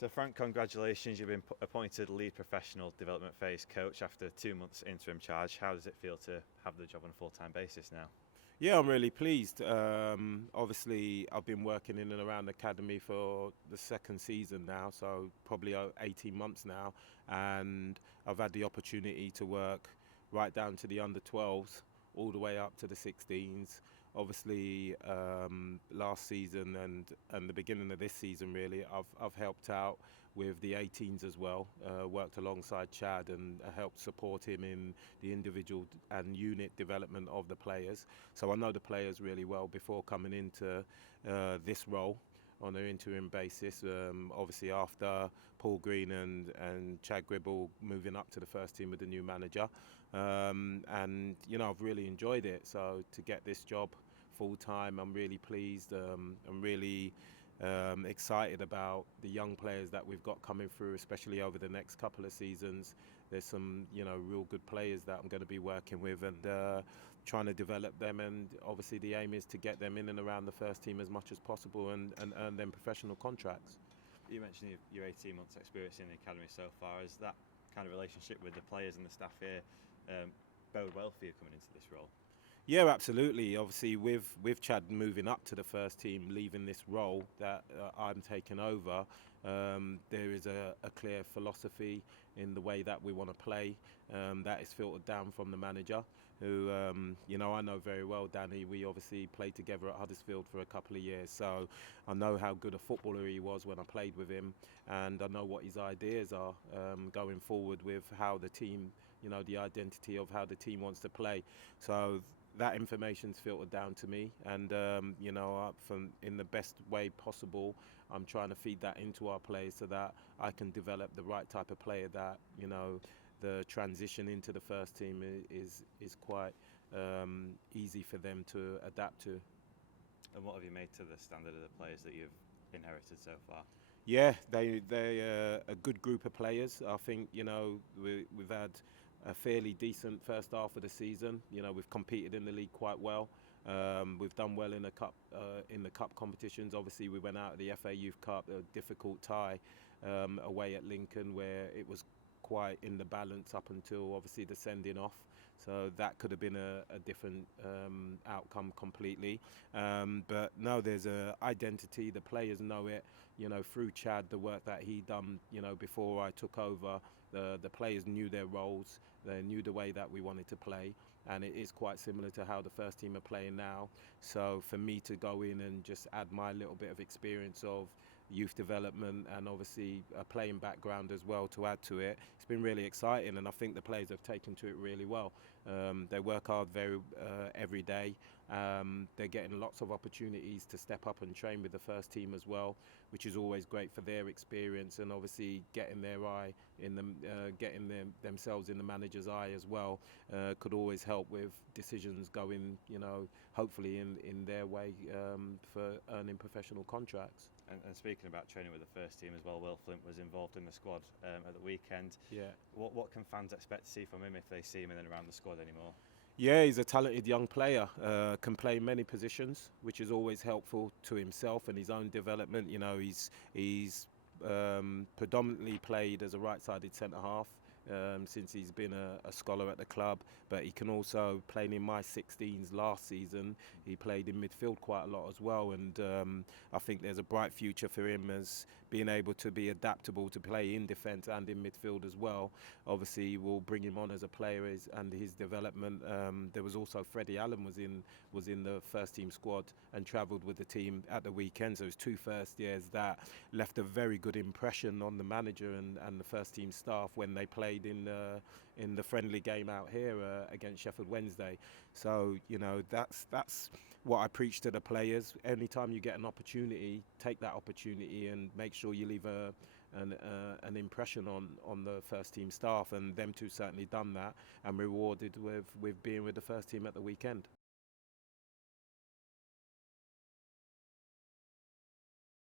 So Frank, congratulations. You've been appointed lead professional development phase coach after 2 months interim charge. How does it feel to have the job on a full-time basis now? Yeah, I'm really pleased. Obviously, I've been working in and around the academy for the second season now, so probably 18 months now, and I've had the opportunity to work right down to the under 12s, all the way up to the 16s. Obviously, last season and the beginning of this season, really, I've helped out with the 18s as well. Worked alongside Chad and helped support him in the individual and unit development of the players. So I know the players really well before coming into this role on an interim basis. Obviously, after Paul Green and Chad Gribble moving up to the first team with the new manager, and I've really enjoyed it. So to get this job full time, I'm really pleased. I'm really excited about the young players that we've got coming through, especially over the next couple of seasons. There's some, real good players that I'm going to be working with and trying to develop them. And obviously, the aim is to get them in and around the first team as much as possible and earn them professional contracts. You mentioned your 18 months experience in the academy so far. Has that kind of relationship with the players and the staff here bode well for you coming into this role? Yeah, absolutely. Obviously, with Chad moving up to the first team, leaving this role that I'm taking over, there is a clear philosophy in the way that we want to play. That is filtered down from the manager, who I know very well, Danny. We obviously played together at Huddersfield for a couple of years, so I know how good a footballer he was when I played with him, and I know what his ideas are going forward with how the team, the identity of how the team wants to play. So that information's filtered down to me, and from in the best way possible, I'm trying to feed that into our players so that I can develop the right type of player that the transition into the first team is quite easy for them to adapt to. And what have you made to the standard of the players that you've inherited so far? Yeah, they a good group of players. I think we've had a fairly decent first half of the season. We've competed in the league quite well. We've done well in the cup competitions. Obviously, we went out of the FA Youth Cup, a difficult tie away at Lincoln, where it was quite in the balance up until obviously the sending off. So that could have been a different outcome completely. But no, there's a identity. The players know it. Through Chad, the work that he done, before I took over, the players knew their roles. They knew the way that we wanted to play, and it is quite similar to how the first team are playing now. So for me to go in and just add my little bit of experience of youth development and obviously a playing background as well to add to it, it's been really exciting, and I think the players have taken to it really well. They work hard every day. They're getting lots of opportunities to step up and train with the first team as well, which is always great for their experience, and obviously getting their eye in them, getting themselves in the manager's eye as well, could always help with decisions going, hopefully in their way for earning professional contracts. And speaking about training with the first team as well, Will Flint was involved in the squad at the weekend. Yeah. What can fans expect to see from him if they see him in and around the squad anymore? Yeah, he's a talented young player, can play many positions, which is always helpful to himself and his own development. He's predominantly played as a right-sided centre-half since he's been a scholar at the club, but he can also play in my 16s last season. He played in midfield quite a lot as well, and I think there's a bright future for him as being able to be adaptable to play in defence and in midfield as well. Obviously, we'll bring him on as a player and his development. There was also Freddie Allen was in the first team squad and travelled with the team at the weekend. So it was two first years that left a very good impression on the manager and the first team staff when they played in the friendly game out here against Sheffield Wednesday. So that's what I preach to the players. Anytime you get an opportunity, take that opportunity and make sure you leave an impression on the first team staff, and them two certainly done that and rewarded with being with the first team at the weekend.